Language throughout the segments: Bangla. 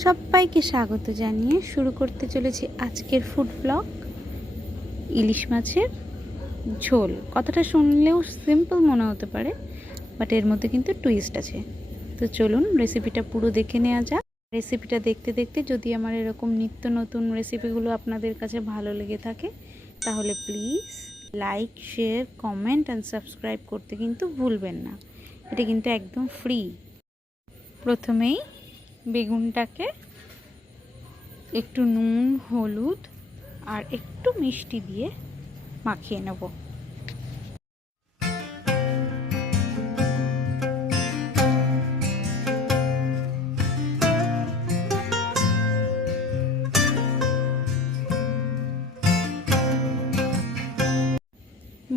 সবাইকে স্বাগত জানিয়ে শুরু করতে চলেছি আজকের ফুড ব্লগ ইলিশ মাছের ঝোল। কথাটা শুনলেও সিম্পল মনে হতে পারে বাট এর মধ্যে কিন্তু টুইস্ট আছে। তো চলুন রেসিপিটা পুরো দেখে নেওয়া যাক। রেসিপিটা দেখতে দেখতে যদি আমার এরকম নিত্য নতুন রেসিপিগুলো আপনাদের কাছে ভালো লেগে থাকে, তাহলে please like share comment and subscribe করতে কিন্তু ভুলবেন না। এটা কিন্তু একদম ফ্রি প্রথমেই বেগুনটাকে একটু নুন, হলুদ আর একটু মিষ্টি দিয়ে মাখিয়ে নেব।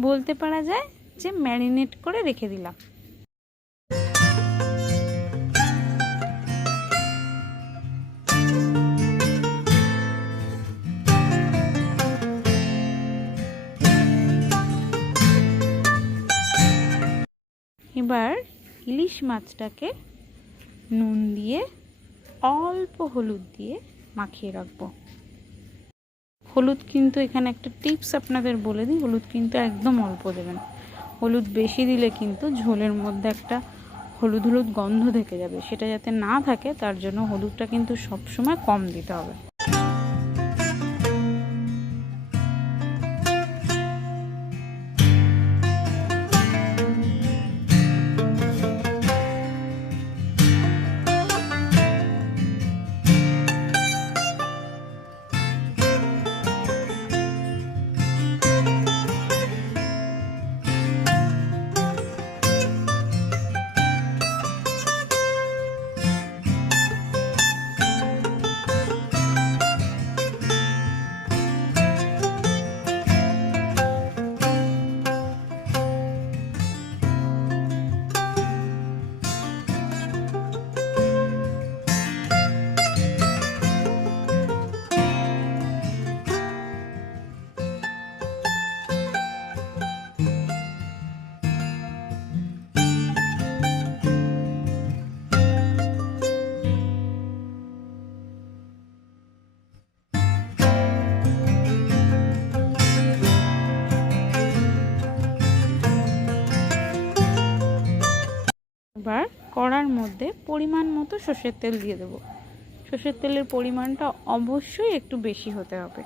বলতে পারা যায় যে ম্যারিনেট করে রেখে দিলাম। এবার ইলিশ মাছটাকে নুন দিয়ে অল্প হলুদ দিয়ে মাখিয়ে রাখব। হলুদ কিন্তু এখানে একটা টিপস আপনাদের বলে দিই, হলুদ কিন্তু একদম অল্প দেবেন। হলুদ বেশি দিলে কিন্তু ঝোলের মধ্যে একটা হলুদ হলুদ গন্ধ থেকে যাবে। সেটা যাতে না থাকে, তার জন্য হলুদটা কিন্তু সবসময় কম দিতে হবে। কড়ার মধ্যে পরিমাণ মতো সর্ষের তেল দিয়ে দেবো। সর্ষের তেলের পরিমাণটা অবশ্যই একটু বেশি হতে হবে।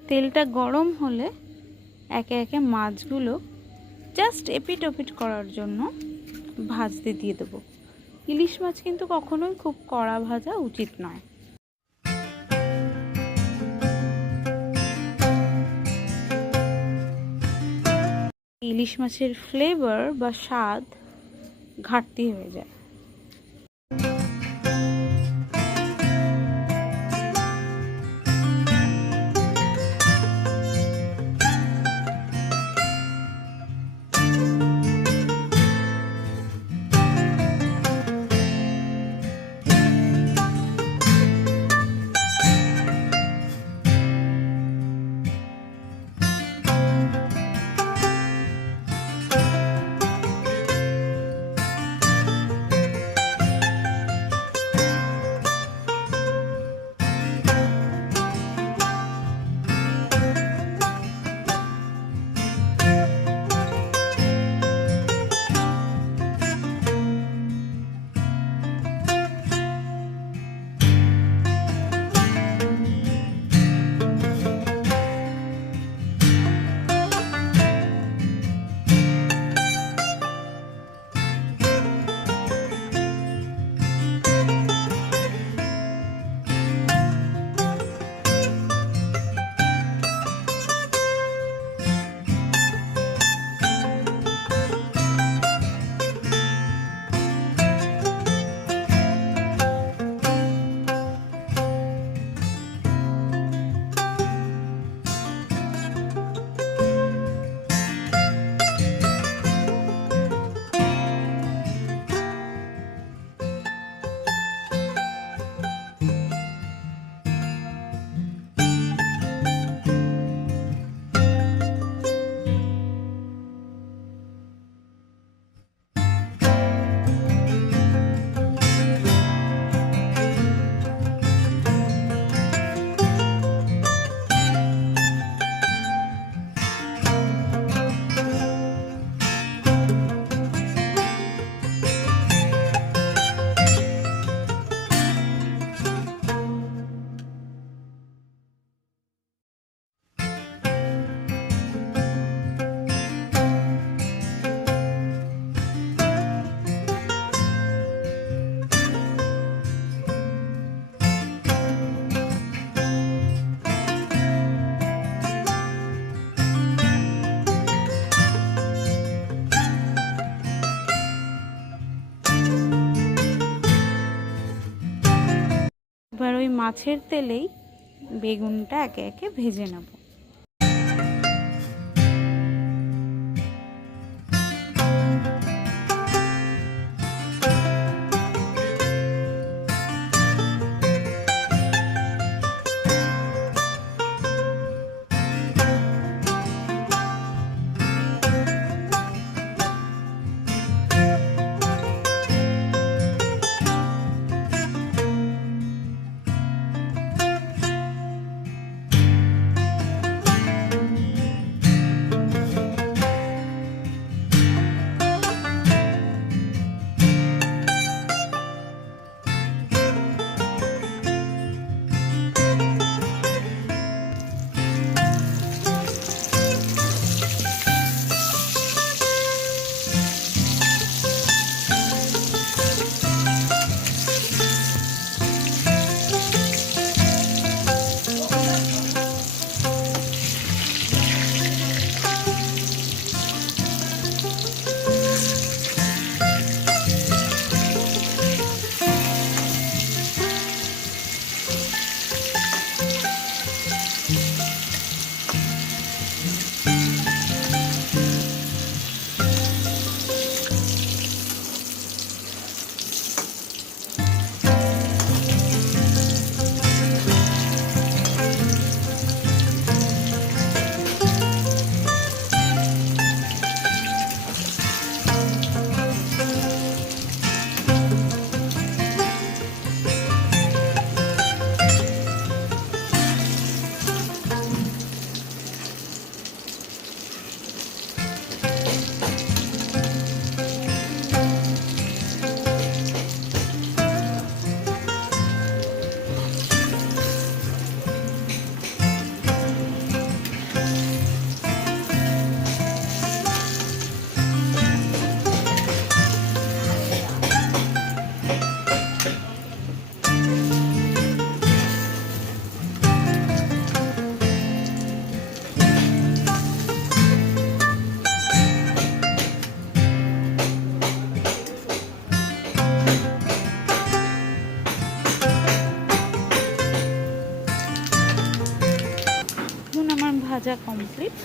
তেলটা গরম হলে একে একে মাছগুলো জাস্ট এপিট ওপিট করার জন্য ভাজতে দিয়ে দেবো। ইলিশ মাছ কিন্তু কখনোই খুব কড়া ভাজা উচিত নয়। ইলিশ মাছের ফ্লেভার বা স্বাদ ঘাটতি হয়ে যায়। ওই মাছের তেলেই বেগুনটা একে একে ভেজে নেব।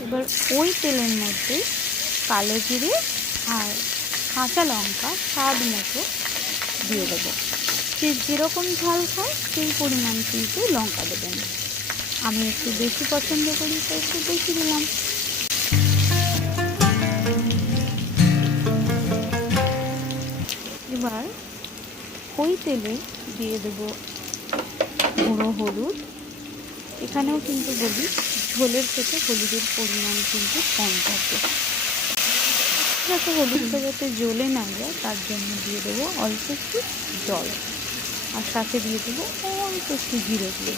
এবার ওই তেলের মধ্যে কালো জিরে আর কাঁচা লঙ্কা স্বাদ মতো দিয়ে দেবো। সে যেরকম ঝাল খায়, সেই পরিমাণ কিন্তু লঙ্কা দেবেন। আমি একটু বেশি পছন্দ করি, তাই একটু বেশি দিলাম। এবার ওই তেলে দিয়ে দেবো গুঁড়ো হলুদ। এখানেও কিন্তু বলি ঝোলের থেকে হলুদের পরিমাণ কিন্তু কম থাকে। যাতে হলুদটা যাতে জ্বলে না যায় তার জন্য দিয়ে দেবো অল্প একটু জল। আর সাথে দিয়ে দেবো অল্প একটু জিরে দিয়ে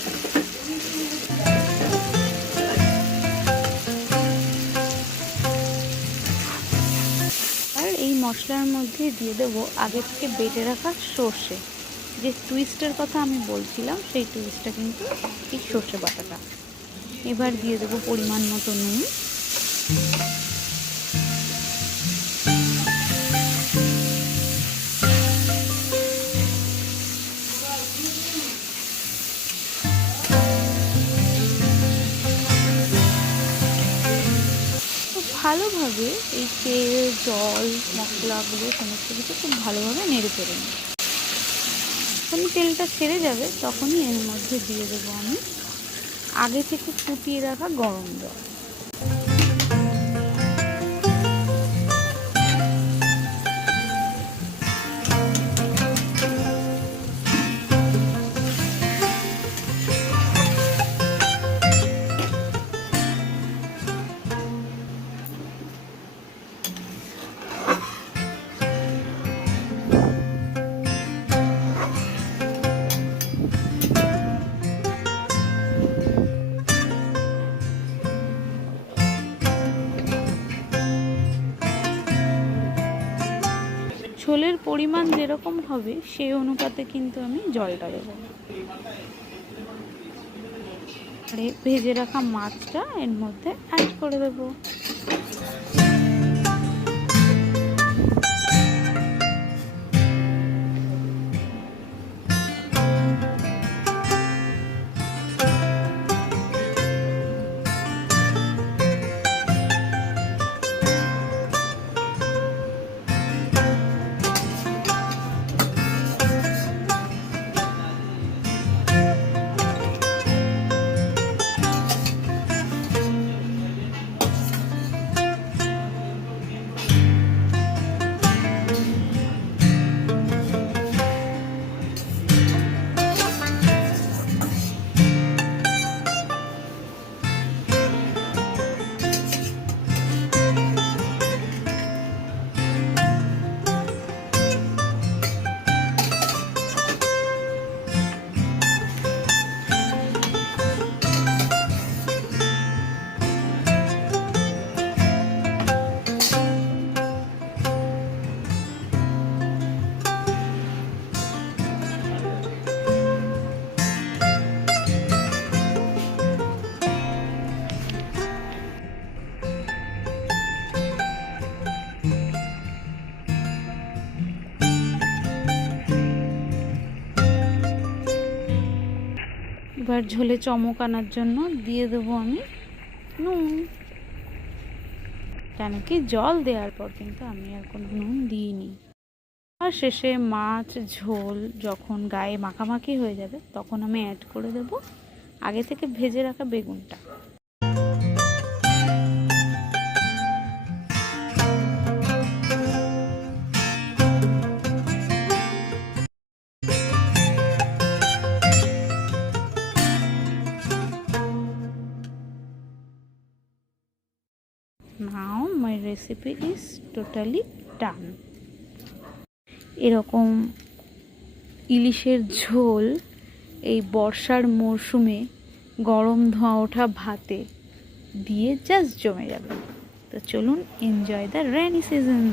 আর এই মশলার মধ্যে দিয়ে দেবো আগে থেকে বেটে রাখা সর্ষে। যে টুইস্টের কথা আমি বলছিলাম সেই টুইস্টটা কিন্তু এই সর্ষে বাটাটা। এবার দিয়ে দেবো পরিমাণ মতো নুন। ভালোভাবে এই তেল, জল, মশলাগুলো, সমস্ত কিছু খুব ভালোভাবে নেড়ে ফেলে নিই। তেলটা ছেড়ে যাবে, তখনই এর মধ্যে দিয়ে দেবো আমি আগে থেকে ফুটিয়ে রাখা গরম জল। পরিমাণ যেরকম হবে, সেই অনুপাতে কিন্তু আমি জলটা দেবো ভেজে রাখা মাছটা এর মধ্যে অ্যাড করে দেবো। এবার ঝোলে চমক আনার জন্য দিয়ে দেবো আমি নুন। কেন কি জল দেওয়ার পর কিন্তু আমি আর কোনো নুন দিইনি। আর শেষে মাছ, ঝোল যখন গায়ে মাখামাখি হয়ে যাবে তখন আমি অ্যাড করে দেব আগে থেকে ভেজে রাখা বেগুনটা। রেসিপি ইজ টোটালি ডান এরকম ইলিশের ঝোল এই বর্ষার মরশুমে গরম ধোঁয়া ওঠা ভাতে দিয়ে জাস্ট জমে যাবে। তো চলুন এনজয় দ্য রেনি সিজন